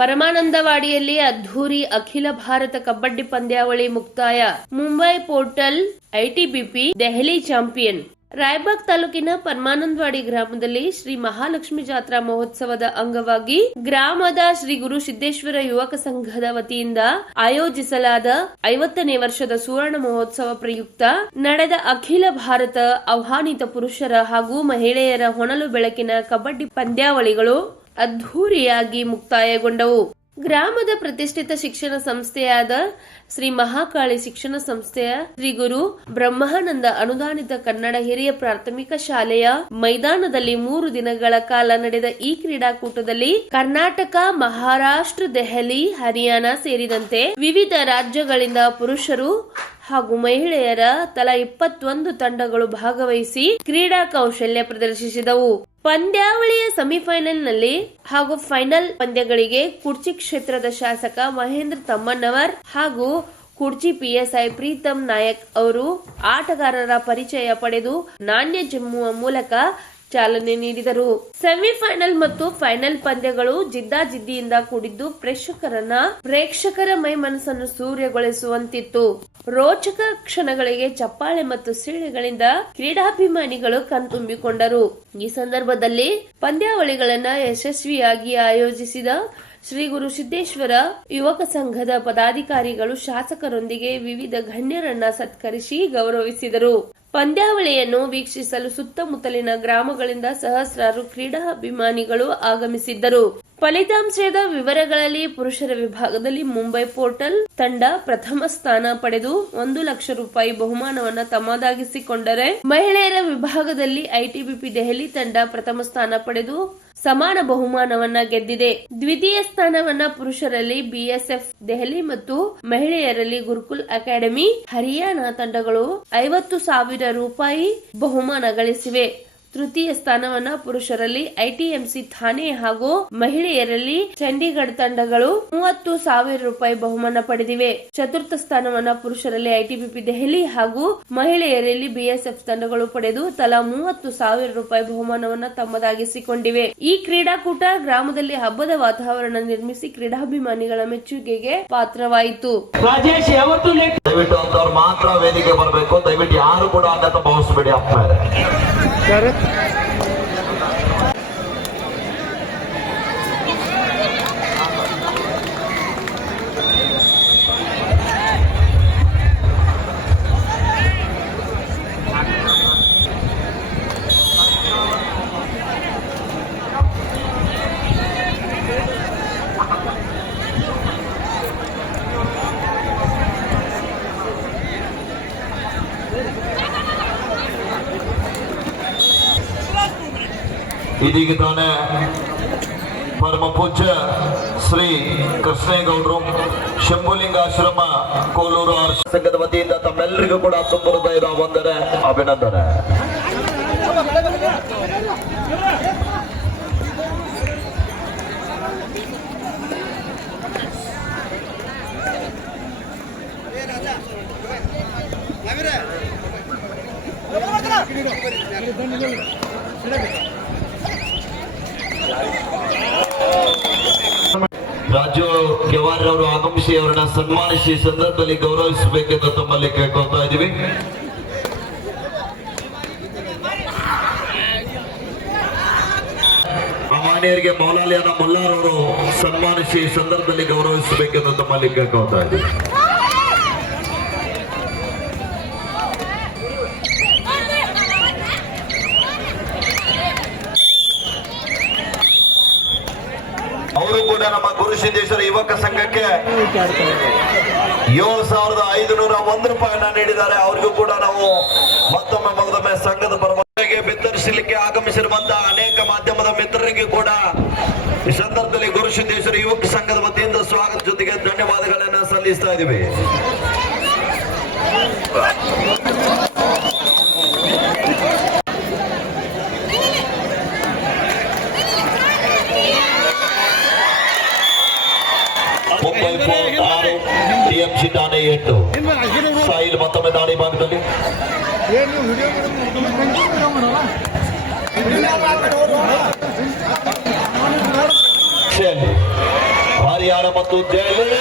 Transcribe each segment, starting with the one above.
ಪರಮಾನಂದವಾಡಿಯಲ್ಲಿ ಅದ್ಧೂರಿ ಅಖಿಲ ಭಾರತ ಕಬಡ್ಡಿ ಪಂದ್ಯಾವಳಿ ಮುಕ್ತಾಯ. Mumbai portal ITBP Delhi champion. Raibag ತಾಲೂಕಿನ ಪರಮಾನಂದವಾಡಿ ಗ್ರಾಮದಲ್ಲಿ ಶ್ರೀ ಮಹಾಲಕ್ಷ್ಮಿ ಜಾತ್ರಾ ಮಹೋತ್ಸವದ ಅಂಗವಾಗಿ ಗ್ರಾಮದ ಶ್ರೀ ಗುರು ಸಿದ್ದೇಶ್ವರ ಯುವಕ ಸಂಘದ ವತಿಯಿಂದ ಆಯೋಜಿಸಲಾದ 50ನೇ ವರ್ಷದ ಸುವರ್ಣ ಮಹೋತ್ಸವ ಪ್ರಯುಕ್ತ ನಡೆದ ಅಖಿಲ ಭಾರತ ಆಹ್ವಾನಿತ ಪುರುಷರ ಹಾಗೂ ಮಹಿಳೆಯರ ಹೊನಲು ಬೆಳಕಿನ ಕಬಡ್ಡಿ ಪಂದ್ಯಾವಳಿಗಳು ಅದ್ಧೂರಿಯಾಗಿ ಮುಕ್ತಾಯಗೊಂಡವು. ಗ್ರಾಮದ ಪ್ರತಿಷ್ಠಿತ ಶಿಕ್ಷಣ ಸಂಸ್ಥೆಯಾದ ಶ್ರೀ ಮಹಾಕಾಳಿ ಶಿಕ್ಷಣ ಸಂಸ್ಥೆಯ ಶ್ರೀ ಗುರು ಬ್ರಹ್ಮಾನಂದ ಅನುದಾನಿತ ಕನ್ನಡ ಹಿರಿಯ ಪ್ರಾಥಮಿಕ ಶಾಲೆಯ ಮೈದಾನದಲ್ಲಿ 3 ದಿನಗಳ ಕಾಲ ನಡೆದ ಈ ಕ್ರೀಡಾಕೂಟದಲ್ಲಿ ಕರ್ನಾಟಕ, ಮಹಾರಾಷ್ಟ್ರ, ದೆಹಲಿ, ಹರಿಯಾಣ ಸೇರಿದಂತೆ ವಿವಿಧ ರಾಜ್ಯಗಳಿಂದ ಪುರುಷರು ಹಾಗೂ ಮಹಿಳೆಯರ ತಲಾ 21 ತಂಡಗಳು ಭಾಗವಹಿಸಿ ಕ್ರೀಡಾ ಕೌಶಲ್ಯ ಪ್ರದರ್ಶಿಸಿದವು. ಪಂದ್ಯಾವಳಿಯ ಸೆಮಿಫೈನಲ್ನಲ್ಲಿ ಹಾಗೂ ಫೈನಲ್ ಪಂದ್ಯಗಳಿಗೆ ಕುರ್ಚಿ ಕ್ಷೇತ್ರದ ಶಾಸಕ ಮಹೇಂದ್ರ ತಮ್ಮಣ್ಣವರ್ ಹಾಗೂ ಕುರ್ಚಿ ಪಿಎಸ್ಐ ಪ್ರೀತಂ ನಾಯಕ್ ಅವರು ಆಟಗಾರರ ಪರಿಚಯ ಪಡೆದು ನಾಣ್ಯ ಚಿಮ್ಮುವ ಮೂಲಕ ಚಾಲನೆ ನೀಡಿದರು. ಸೆಮಿಫೈನಲ್ ಮತ್ತು ಫೈನಲ್ ಪಂದ್ಯಗಳು ಜಿದ್ದಾಜಿದ್ದಿಯಿಂದ ಕೂಡಿದ್ದು ಪ್ರೇಕ್ಷಕರ ಮೈ ಮನಸ್ಸನ್ನು ಸೂರ್ಯಗೊಳಿಸುವಂತಿತ್ತು. ರೋಚಕ ಕ್ಷಣಗಳಿಗೆ ಚಪ್ಪಾಳೆ ಮತ್ತು ಸಿಳ್ಳೆಗಳಿಂದ ಕ್ರೀಡಾಭಿಮಾನಿಗಳು ಕಣ್ತುಂಬಿಕೊಂಡರು. ಈ ಸಂದರ್ಭದಲ್ಲಿ ಪಂದ್ಯಾವಳಿಗಳನ್ನ ಯಶಸ್ವಿಯಾಗಿ ಆಯೋಜಿಸಿದ ಶ್ರೀ ಗುರು ಸಿದ್ದೇಶ್ವರ ಯುವಕ ಸಂಘದ ಪದಾಧಿಕಾರಿಗಳು ಶಾಸಕರೊಂದಿಗೆ ವಿವಿಧ ಗಣ್ಯರನ್ನ ಸತ್ಕರಿಸಿ ಗೌರವಿಸಿದರು. ಪಂದ್ಯಾವಳಿಯನ್ನು ವೀಕ್ಷಿಸಲು ಸುತ್ತಮುತ್ತಲಿನ ಗ್ರಾಮಗಳಿಂದ ಸಹಸ್ರಾರು ಕ್ರೀಡಾಭಿಮಾನಿಗಳು ಆಗಮಿಸಿದ್ದರು. ಫಲಿತಾಂಶದ ವಿವರಗಳಲ್ಲಿ ಪುರುಷರ ವಿಭಾಗದಲ್ಲಿ ಮುಂಬೈ ಪೋರ್ಟಲ್ ತಂಡ ಪ್ರಥಮ ಸ್ಥಾನ ಪಡೆದು 1 ಲಕ್ಷ ರೂಪಾಯಿ ಬಹುಮಾನವನ್ನ ತಮ್ಮದಾಗಿಸಿಕೊಂಡರೆ, ಮಹಿಳೆಯರ ವಿಭಾಗದಲ್ಲಿ ಐಟಿಬಿಪಿ ದೆಹಲಿ ತಂಡ ಪ್ರಥಮ ಸ್ಥಾನ ಪಡೆದು ಸಮಾನ ಬಹುಮಾನವನ್ನ ಗೆದ್ದಿದೆ. ದ್ವಿತೀಯ ಸ್ಥಾನವನ್ನ ಪುರುಷರಲ್ಲಿ ಬಿಎಸ್ಎಫ್ ದೆಹಲಿ ಮತ್ತು ಮಹಿಳೆಯರಲ್ಲಿ ಗುರುಕುಲ್ ಅಕಾಡೆಮಿ ಹರಿಯಾಣ ತಂಡಗಳು 50,000 ರೂಪಾಯಿ ಬಹುಮಾನ ಗಳಿಸಿವೆ. ತೃತೀಯ ಸ್ಥಾನವನ್ನ ಪುರುಷರಲ್ಲಿ ಐಟಿಎಂಸಿ ಥಾನೆ ಹಾಗೂ ಮಹಿಳೆಯರಲ್ಲಿ ಚಂಡೀಗಢ ತಂಡಗಳು 30,000 ರೂಪಾಯಿ ಬಹುಮಾನ ಪಡೆದಿವೆ. ಚತುರ್ಥ ಸ್ಥಾನವನ್ನ ಪುರುಷರಲ್ಲಿ ಐಟಿಬಿಪಿ ದೆಹಲಿ ಹಾಗೂ ಮಹಿಳೆಯರಲ್ಲಿ ಬಿಎಸ್ಎಫ್ ತಂಡಗಳು ಪಡೆದು ತಲಾ 30,000 ರೂಪಾಯಿ ಬಹುಮಾನವನ್ನ ತಮ್ಮದಾಗಿಸಿಕೊಂಡಿವೆ. ಈ ಕ್ರೀಡಾಕೂಟ ಗ್ರಾಮದಲ್ಲಿ ಹಬ್ಬದ ವಾತಾವರಣ ನಿರ್ಮಿಸಿ ಕ್ರೀಡಾಭಿಮಾನಿಗಳ ಮೆಚ್ಚುಗೆಗೆ ಪಾತ್ರವಾಯಿತು. ದಯವಿಟ್ಟು ಅಂತವ್ರು ಮಾತ್ರ ವೇದಿಕೆ ಬರಬೇಕು. ದಯವಿಟ್ಟು ಯಾರು ಕೂಡ ಅನ್ನತ ಭಾವಿಸಬೇಡಿ. ಇದೀಗ ತಾನೇ ಪರಮ ಪೂಜ್ಯ ಶ್ರೀ ಕೃಷ್ಣೇಗೌಡರು ಶಂಭುಲಿಂಗಾಶ್ರಮ ಕೋಲೂರು ಸಂಘದ ವತಿಯಿಂದ ತಮ್ಮೆಲ್ಲರಿಗೂ ಕೂಡ ತುಂಬ ಹೃದಯದ ವಂದನೆ, ಅಭಿನಂದನೆ. ರಾಜು ಕೆವಾರ್ ಅವರು ಆಗಮಿಸಿ ಅವರನ್ನ ಸನ್ಮಾನಿಸಿ ಸಂದರ್ಭದಲ್ಲಿ ಗೌರವಿಸಬೇಕೆಂದು ತಮ್ಮಲ್ಲಿ ಕೇಳ್ಕೊಳ್ತಾ ಇದ್ದೀವಿ. ಮಾನ್ಯರಿಗೆ ಮೌಲಾಲಿಯಾನ ಮುಲ್ಲಾರ್ ಅವರು ಸನ್ಮಾನಿಸಿ ಸಂದರ್ಭದಲ್ಲಿ ಗೌರವಿಸಬೇಕೆಂದು ತಮ್ಮಲ್ಲಿ ಕೇಳ್ಕೊಳ್ತಾ ಇದ್ದೀವಿ. ಅವರು ಕೂಡ ನಮ್ಮ ಗುರು ಸಿದ್ದೇಶ್ವರ ಯುವಕ ಸಂಘಕ್ಕೆ 7,501 ರೂಪಾಯಿಯನ್ನ ನೀಡಿದ್ದಾರೆ. ಅವರಿಗೂ ಕೂಡ ನಾವು ಮತ್ತೊಮ್ಮೆ ಸಂಘದ ಪರವಾಗಿ ಬಿತ್ತರಿಸಲಿಕ್ಕೆ ಆಗಮಿಸಿರುವಂತಹ ಅನೇಕ ಮಾಧ್ಯಮದ ಮಿತ್ರರಿಗೆ ಕೂಡ ಈ ಸಂದರ್ಭದಲ್ಲಿ ಗುರು ಸಿದ್ದೇಶ್ವರ ಯುವಕ ಸಂಘದ ವತಿಯಿಂದ ಸ್ವಾಗತ ಜೊತೆಗೆ ಧನ್ಯವಾದಗಳನ್ನ ಸಲ್ಲಿಸ್ತಾ ಇದ್ದೀವಿ. ಮುಂಬೈ 6 ಟಿಎಂಸಿ ಠಾಣೆ 8 ಸಾಯಿಲ್ ಮತ್ತೊಮ್ಮೆ ದಾಳಿ ಭಾಗದಲ್ಲಿ ಹರಿಯಾಣ ಮತ್ತು ದೆಹಲಿ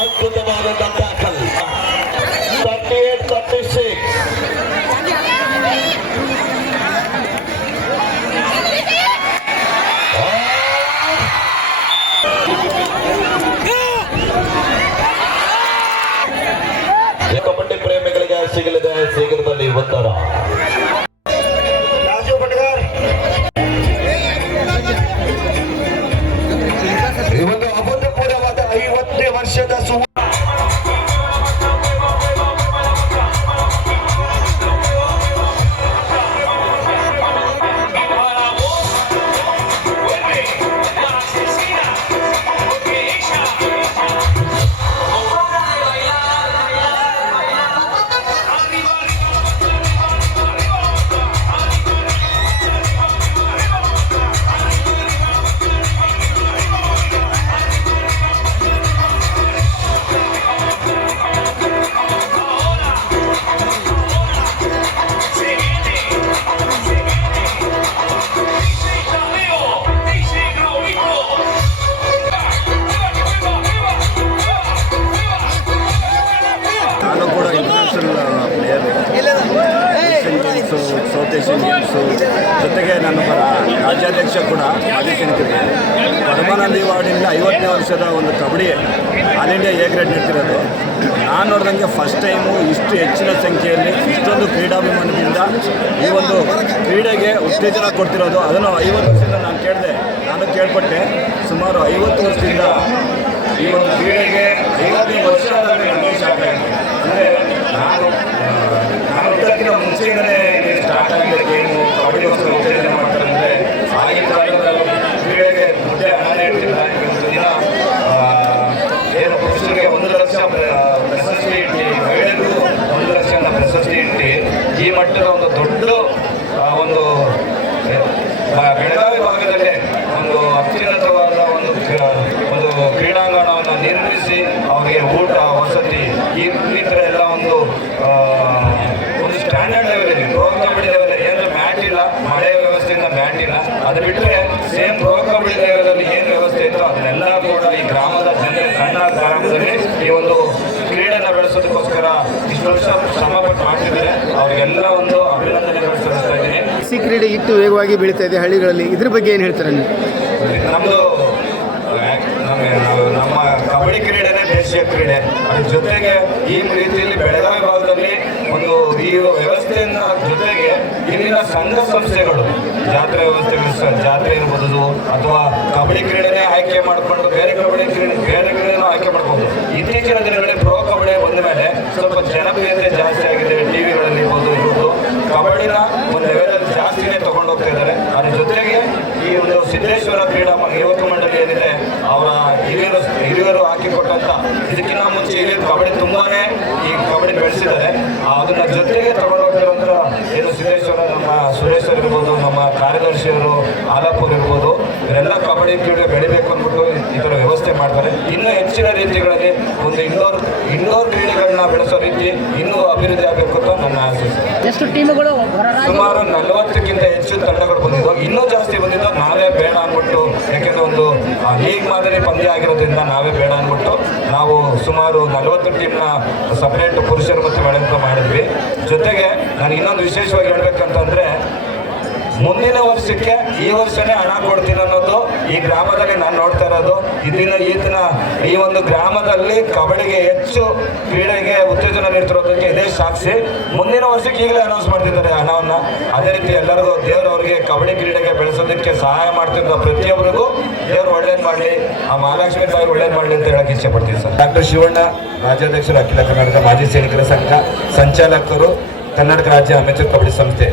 ಅದ್ಭುತವಾದಂತಹ ಟ್ಯಾಕಲ್ 38-36. ಕಬಡ್ಡಿ ಪ್ರೇಮಿಗಳಿಗೆ ಸಿಗಲಿದೆ ಶೀಘ್ರದಲ್ಲಿ ಉತ್ತರ. ರಾಜು ಬಟ್ಗಾರ್ ಇವತ್ತು ಅಭೂತಪೂರ್ವವಾದ 50ನೇ ವರ್ಷದ ನಾನು ಕೂಡ international player Asian games south Asian games ಜೊತೆಗೆ ನನ್ನೊಬ್ಬ ರಾಜ್ಯಾಧ್ಯಕ್ಷ ಕೂಡ ಮಾಜಿ ಸೈನಿಕರಿಗೆ ಪರಮಾನಂದಿ ವಾರ್ಡಿಂದ 50ನೇ ವರ್ಷದ ಒಂದು kabaddi all India A grade ನಿಂತಿರೋದು. ನಾನು ನೋಡಿದಂಗೆ ಫಸ್ಟ್ ಟೈಮು ಇಷ್ಟು ಹೆಚ್ಚಿನ ಸಂಖ್ಯೆಯಲ್ಲಿ ಇಷ್ಟೊಂದು ಕ್ರೀಡಾಭಿಮಾನದಿಂದ ಈ ಒಂದು ಕ್ರೀಡೆಗೆ ಉತ್ತೇಜನ ಕೊಡ್ತಿರೋದು. ಅದನ್ನು 50 ವರ್ಷದಿಂದ ನಾನು ಕೇಳ್ಪಟ್ಟೆ. ಸುಮಾರು 50 ವರ್ಷದಿಂದ ಈ ಒಂದು ಕ್ರೀಡೆಗೆ 50ನೇ ವರ್ಷ ನನಗೆ ಶಾಕ್ ಆಗಿದೆ. ಅಂದರೆ ನಾನು ಹುಟ್ಟಕ್ಕಿಂತ ಮುಂಚೆಯಿಂದಲೇ ಸ್ಟಾರ್ಟ್ ಆಗಿದೆ ಗೇಮು. ಕಬಡ್ಡಿಗೋಸ್ಕರ ಉತ್ತೇಜನ ಮಾಡ್ತಾರೆ ಅಂದರೆ ಆಗಿನ ಕಾಲದಲ್ಲಿ ಕ್ರೀಡೆಗೆ ಮುದ್ದೆ ಹಣನೇ ಇರ್ತಿಲ್ಲ. ದಿನ ಏನು ಪುರುಷರಿಗೆ 1 ಲಕ್ಷ ಪ್ರಶಸ್ತಿ ಇಟ್ಟು, ಮಹಿಳೆಯರಿಗೂ 1 ಲಕ್ಷ ಪ್ರಶಸ್ತಿ ಇಟ್ಟು ಈ ಮಟ್ಟದ ಒಂದು ದೊಡ್ಡ ಒಂದು ಬೆಳಗಾವಿ ಭಾಗದಲ್ಲೇ ಒಂದು ಅತ್ಯುನ್ನತವಾದ ಒಂದು ಕ್ರೀಡಾಂಗಣವನ್ನು ನಿರ್ಮಿಸಿ ಅವರಿಗೆ ಊಟ ವಸತಿ ಈ ಥರ ಎಲ್ಲ ಒಂದು ಸ್ಟ್ಯಾಂಡರ್ಡ್ ಲೆವೆಲ್ ಇದೆ. ಪ್ರೋ ಕಬಡ್ಡಿ ಲೆವೆಲ್ ಏನು ಮ್ಯಾಟ್ ಇಲ್ಲ, ಮಳೆ ವ್ಯವಸ್ಥೆಯಿಂದ ಮ್ಯಾಟ್ ಇಲ್ಲ. ಅದು ಬಿಟ್ಟರೆ ಸೇಮ್ ಪ್ರೋ ಕಬಡ್ಡಿ ಲೆವೆಲಲ್ಲಿ ಏನು ವ್ಯವಸ್ಥೆ ಇತ್ತು ಅದನ್ನೆಲ್ಲ ಕೂಡ ಈ ಗ್ರಾಮದ ಜನರ ಸಣ್ಣ ಗ್ರಾಮದಲ್ಲಿ ಈ ಒಂದು ಕ್ರೀಡೆಯನ್ನು ಬೆಳೆಸೋದಕ್ಕೋಸ್ಕರ ಇಷ್ಟೊಂದು ಶ್ರಮಪಟ್ಟು ಮಾಡ್ತಿದ್ದಾರೆ. ಅವರಿಗೆಲ್ಲ ಒಂದು ಅಭಿನಂದನೆಗಳು ಸಲ್ಲಿಸ್ತಾ ಇದ್ದೀನಿ. ಸಿ ಕ್ರೀಡೆ ಇಟ್ಟು ವೇಗವಾಗಿ ಬೆಳೀತಾ ಇದೆ ಹಳ್ಳಿಗಳಲ್ಲಿ. ಇದ್ರ ಬಗ್ಗೆ ಏನು ಹೇಳ್ತಾರೆ ನೀವು? ನಮ್ಮ ಕಬಡ್ಡಿ ಕ್ರೀಡೆನೇ ದೇಶೀಯ ಕ್ರೀಡೆ. ಅದ್ರ ಜೊತೆಗೆ ಈ ರೀತಿಯಲ್ಲಿ ಬೆಳಗಾವಿ ಭಾಗದಲ್ಲಿ ಒಂದು ಈ ವ್ಯವಸ್ಥೆಯಿಂದ ಜೊತೆಗೆ ಇಲ್ಲಿನ ಸಂಘ ಸಂಸ್ಥೆಗಳು ಜಾತ್ರೆ ಜಾತ್ರೆ ಇರ್ಬೋದು ಅಥವಾ ಕಬಡ್ಡಿ ಕ್ರೀಡೆನೇ ಆಯ್ಕೆ ಮಾಡಿಕೊಂಡು ಬೇರೆ ಕ್ರೀಡೆನೂ ಆಯ್ಕೆ ಮಾಡ್ಬೋದು. ಇತ್ತೀಚಿನ ದಿನಗಳಲ್ಲಿ ಪ್ರೋ ಕಬಡ್ಡಿ ಬಂದ ಮೇಲೆ ಸ್ವಲ್ಪ ಜನಪ್ರಿಯತೆ ಜಾಸ್ತಿ ಆಗಿದೆ. ಟಿವಿಗಳಲ್ಲಿ ಇರ್ಬೋದು ಕಬಡ್ಡಿನ ಒಂದು ಲೆವೆಲಲ್ಲಿ ಜಾಸ್ತಿನೇ ತಗೊಂಡು ಹೋಗ್ತಾ ಇದ್ದಾರೆ. ಅದ್ರ ಜೊತೆಗೆ ಈ ಒಂದು ಸಿದ್ದೇಶ್ವರ ಕ್ರೀಡಾ ಯುವಕ ಮಂಡಳಿ ಏನಿದೆ ಅವರ ಹಿರಿಯರು ಹಾಕಿಕೊಟ್ಟಂತ ಇದಕ್ಕಿಂತ ಮುಂಚೆ ಇಲ್ಲಿ ಕಬಡ್ಡಿ ತುಂಬಾನೇ ಈ ಕಬಡ್ಡಿ ಬೆಳೆಸಿದ್ದಾರೆ. ಅದನ್ನ ಜೊತೆಗೆ ತಗೊಂಡು ಹೋಗ್ತಿರೋಂಥ ಏನು ಸಿದ್ದೇಶ್ವರ ನಮ್ಮ ಸುರೇಶ್ವರ್ ಇರ್ಬೋದು, ನಮ್ಮ ಕಾರ್ಯದರ್ಶಿಯವರು ಆಲಾಪುರ್ ಇರ್ಬೋದು, ಇವರೆಲ್ಲ ಕಬಡ್ಡಿ ಕ್ರೀಡೆ ಬೆಳಿಬೇಕು ಅಂದ್ಬಿಟ್ಟು ಈ ಥರ ವ್ಯವಸ್ಥೆ ಮಾಡ್ತಾರೆ. ಇನ್ನೂ ಹೆಚ್ಚಿನ ರೀತಿಗಳಲ್ಲಿ ಒಂದು ಇಂಡೋರ್ ಕ್ರೀಡೆಗಳನ್ನ ಬೆಳೆಸೋ ರೀತಿ ಇನ್ನೂ ಅಭಿವೃದ್ಧಿ ಆಗಬೇಕು ಅಂತ ನನ್ನ ಆಸೆ. ಎಷ್ಟು ಟೀಮ್ಗಳು? ಸುಮಾರು 40ಕ್ಕಿಂತ ಹೆಚ್ಚು ತಂಡಗಳು ಬಂದಿದ್ದು, ಇನ್ನೂ ಜಾಸ್ತಿ ಬಂದಿದ್ದು. ನಾವೇ ಬೇಡ ಅಂದ್ಬಿಟ್ಟು, ಯಾಕೆಂದ್ರೆ ಒಂದು ಲೀಗ್ ಮಾದರಿ ಪಂದ್ಯ ಆಗಿರೋದ್ರಿಂದ ನಾವೇ ಬೇಡ ಅಂದ್ಬಿಟ್ಟು ನಾವು ಸುಮಾರು 40 ಟೀಮ್ನ ಸಪರೇಟ್ ಪುರುಷರು ಮತ್ತು ಮಹಿಳೆಯರು ಮಾಡಿದ್ವಿ. ಜೊತೆಗೆ ನಾನು ಇನ್ನೊಂದು ವಿಶೇಷವಾಗಿ ಹೇಳ್ಬೇಕಂತಂದ್ರೆ, ಮುಂದಿನ ವರ್ಷಕ್ಕೆ ಈ ವರ್ಷನೇ ಹಣ ಕೊಡ್ತೀನಿ ಅನ್ನೋದು ಈ ಗ್ರಾಮದಲ್ಲಿ ನಾನು ನೋಡ್ತಾ ಇರೋದು. ಈತನ ಈ ಒಂದು ಗ್ರಾಮದಲ್ಲಿ ಕಬಡ್ಡಿಗೆ ಹೆಚ್ಚು ಕ್ರೀಡೆಗೆ ಉತ್ತೇಜನ ನೀಡ್ತಿರೋದಕ್ಕೆ ಇದೇ ಸಾಕ್ಷಿ. ಮುಂದಿನ ವರ್ಷಕ್ಕೆ ಈಗಲೇ ಅನೌನ್ಸ್ ಮಾಡ್ತಿದ್ದಾರೆ ಹಣವನ್ನು. ಅದೇ ರೀತಿ ಎಲ್ಲರಿಗೂ ದೇವರವ್ರಿಗೆ ಕಬಡ್ಡಿ ಕ್ರೀಡೆಗೆ ಬೆಳೆಸೋದಕ್ಕೆ ಸಹಾಯ ಮಾಡ್ತಿರೋ ಪ್ರತಿಯೊಬ್ಬರಿಗೂ ದೇವರು ಒಳ್ಳೇದು ಮಾಡಲಿ, ಆ ಮಹಾಲಕ್ಷ್ಮಿ ತಾಯಿ ಒಳ್ಳೇದು ಮಾಡಲಿ ಅಂತ ಹೇಳಕ್ಕೆ ಇಷ್ಟಪಡ್ತೀನಿ ಸರ್. ಡಾಕ್ಟರ್ ಶಿವಣ್ಣ, ರಾಜ್ಯಾಧ್ಯಕ್ಷರು, ಅಖಿಲ ಕರ್ನಾಟಕ ಮಾಜಿ ಸೈನಿಕರ ಸಂಘ, ಸಂಚಾಲಕರು, ಕರ್ನಾಟಕ ರಾಜ್ಯ ಅಮೆಚೂರ್ ಕಬಡ್ಡಿ ಸಂಸ್ಥೆ.